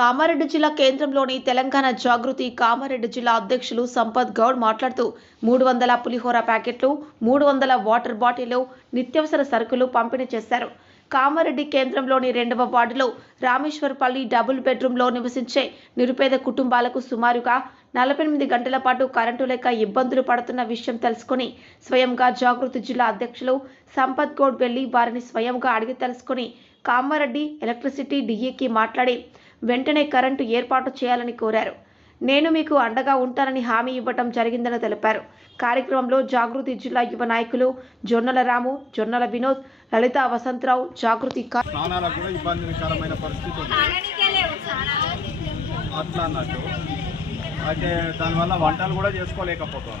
కామారెడ్డి జిల్లా కేంద్రంలోని తెలంగాణ జాగృతి కామారెడ్డి జిల్లా అధ్యక్షులు సంపత్ గౌడ్ మాట్లాడుతూ మూడు వందల పులిహోర ప్యాకెట్లు మూడు వందల వాటర్ బాటిళ్ళు నిత్యావసర సరుకులు పంపిణీ చేశారు. కామారెడ్డి కేంద్రంలోని రెండవ వార్డులో రామేశ్వరపల్లి డబుల్ బెడ్రూమ్లో నివసించే నిరుపేద కుటుంబాలకు సుమారుగా నలభై ఎనిమిది గంటల పాటు కరెంటు లేక ఇబ్బందులు పడుతున్న విషయం తెలుసుకుని స్వయంగా జాగృతి జిల్లా అధ్యక్షులు సంపత్ గౌడ్ వెళ్ళి వారిని స్వయంగా అడిగి తెలుసుకుని కామారెడ్డి ఎలక్ట్రిసిటీ డిఈకి మాట్లాడి వెంటనే కరెంటు ఏర్పాటు చేయాలని కోరారు. నేను మీకు అండగా ఉంటానని హామీ ఇవ్వటం జరిగిందని తెలిపారు. కార్యక్రమంలో జాగృతి జిల్లా యువ నాయకులు జొన్నల రాము జొన్నల వినోద్ లలిత వసంతరావు జాగృతి అట్లా అన్నట్టు. అయితే దానివల్ల వంటలు కూడా చేసుకోలేకపోతాం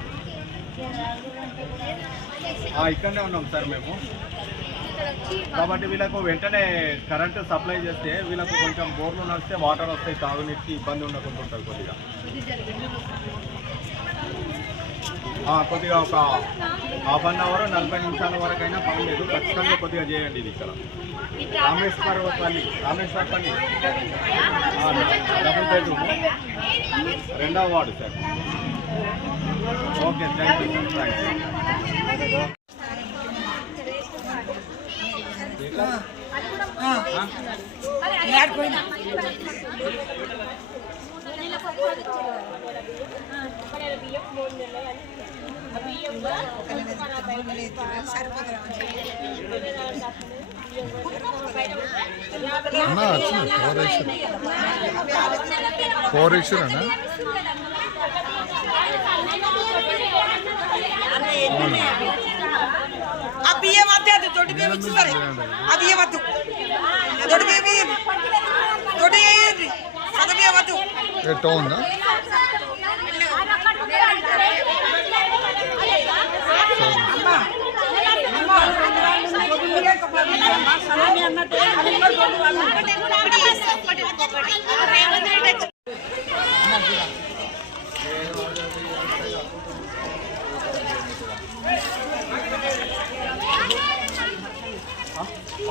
ఇక్కడనే ఉన్నాం సార్ మేము. కాబట్టి వీళ్ళకు వెంటనే కరెంటు సప్లై చేస్తే వీళ్ళకు కొంచెం బోర్లు నడిస్తే వాటర్ వస్తాయి తాగునీటికి ఇబ్బంది ఉండకుండా ఉంటుంది కొద్దిగా కొద్దిగా ఒక హాఫ్ అన్ అవర్ నలభై నిమిషాల వరకు అయినా పర్లేదు ఖచ్చితంగా కొద్దిగా చేయండి ఇది ఇక్కడ. Rameshwarapalli Rameshwarapalli double bedroom రెండవ ward sir okay thank you thank you అన్నా వచ్చింది ఫోర్ ఇచ్చిన ఫోర్ వేసిన అన్నా ఆ బియ్యం వద్దే అది దొడ్డి బియ్యం ఇచ్చిందరే ఆ బియ్యం వద్దు దొడ్డి బియ్యం ఇయ్యండి